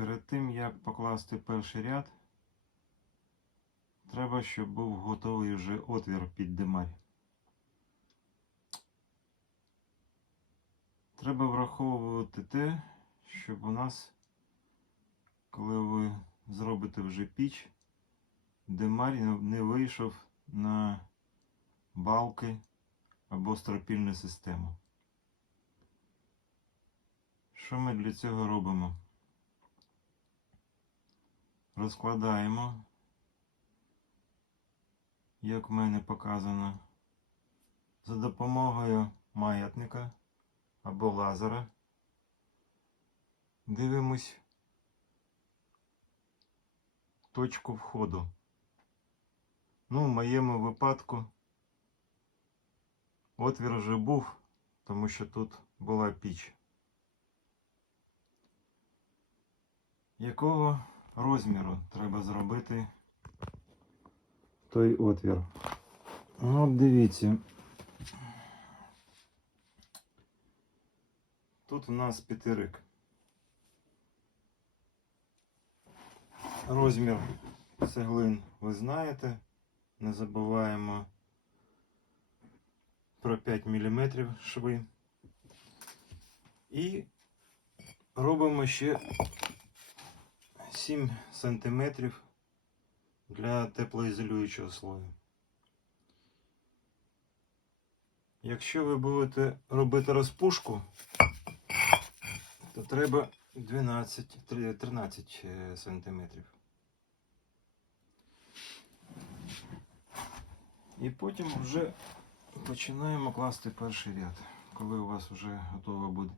Перед тим, як покласти перший ряд, треба, щоб був готовий вже отвір під димарь. Треба враховувати те, щоб у нас, коли ви зробите вже піч, димарь не- вийшов на балки або стропільну систему. Що ми для цього робимо? Розкладаємо, як в мене показано, за допомогою маятника або лазера. Дивимось точку входу. Ну, в моєму випадку отвір вже був, тому що тут була піч. Якого розміру треба зробити той отвір? Ну, от дивіться. Тут у нас п'ятирик. Розмір цеглин ви знаєте. Не забуваємо про 5 мм шви. І робимо ще 7 см для теплоізолюючого слою. Якщо ви будете робити розпушку, то треба 12, 13 е, сантиметрів. І потім вже починаємо класти перший ряд, коли у вас вже готовий буде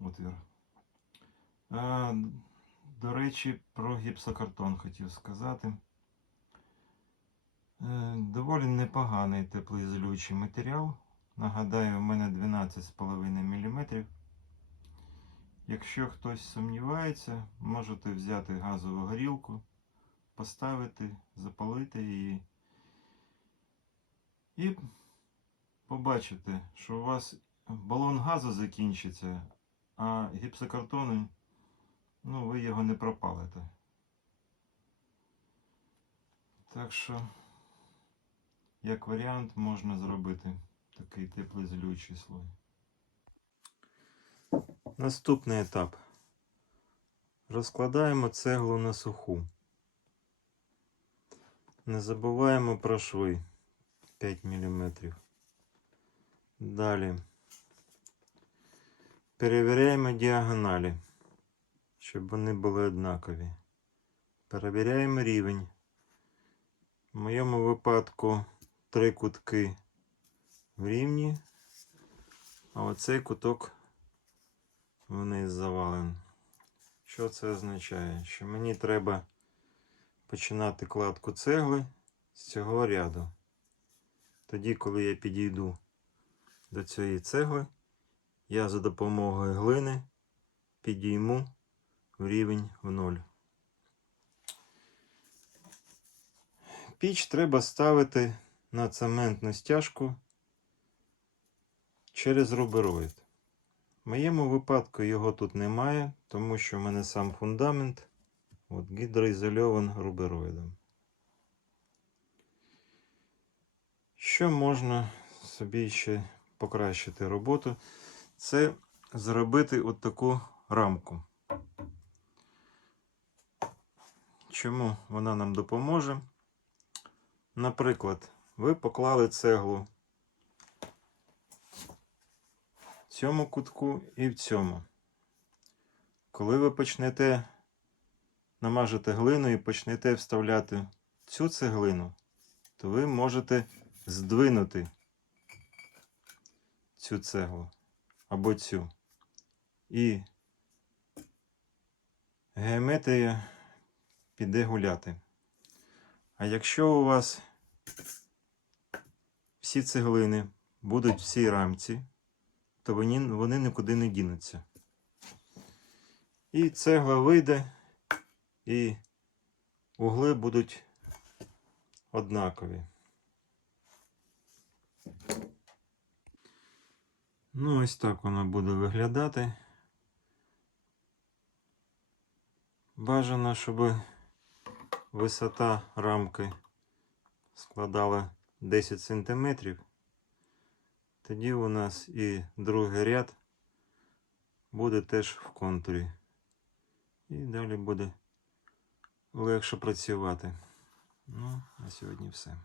отвір. До речі, про гіпсокартон хотів сказати. Е, Доволі непоганий теплоізолюючий матеріал. Нагадаю, у мене 12,5 мм. Якщо хтось сумнівається, можете взяти газову горілку, поставити, запалити її і побачите, що у вас балон газу закінчиться, а гіпсокартону, ну, ви його не пропалите. Так що, як варіант, можна зробити такий теплоізолюючий слой. Наступний етап. Розкладаємо цеглу на суху. Не забуваємо про шви 5 мм. Далі. Перевіряємо діагоналі, щоб вони були однакові. Перевіряємо рівень. В моєму випадку три кутки в рівні, а оцей куток вниз завален. Що це означає? Що мені треба починати кладку цегли з цього ряду. Тоді, коли я підійду до цієї цегли, я за допомогою глини підійму в рівень в ноль. Піч треба ставити на цементну стяжку через рубероїд. В моєму випадку його тут немає, тому що в мене сам фундамент от, гідроізольований рубероїдом. Що можна собі ще покращити роботу? Це зробити от таку рамку. Чому вона нам допоможе? Наприклад, ви поклали цеглу в цьому кутку і в цьому. Коли ви почнете намажете глину і почнете вставляти цю цеглину, то ви можете здвинути цю цеглу або цю. І геометрія піде гуляти. А якщо у вас всі цеглини будуть в цій рамці, то вони, нікуди не дінуться. І цегла вийде, і угли будуть однакові. Ну, ось так воно буде виглядати. Бажано, щоб висота рамки складала 10 см. Тоді у нас і другий ряд буде теж в контурі. І далі буде легше працювати. Ну, на сьогодні все.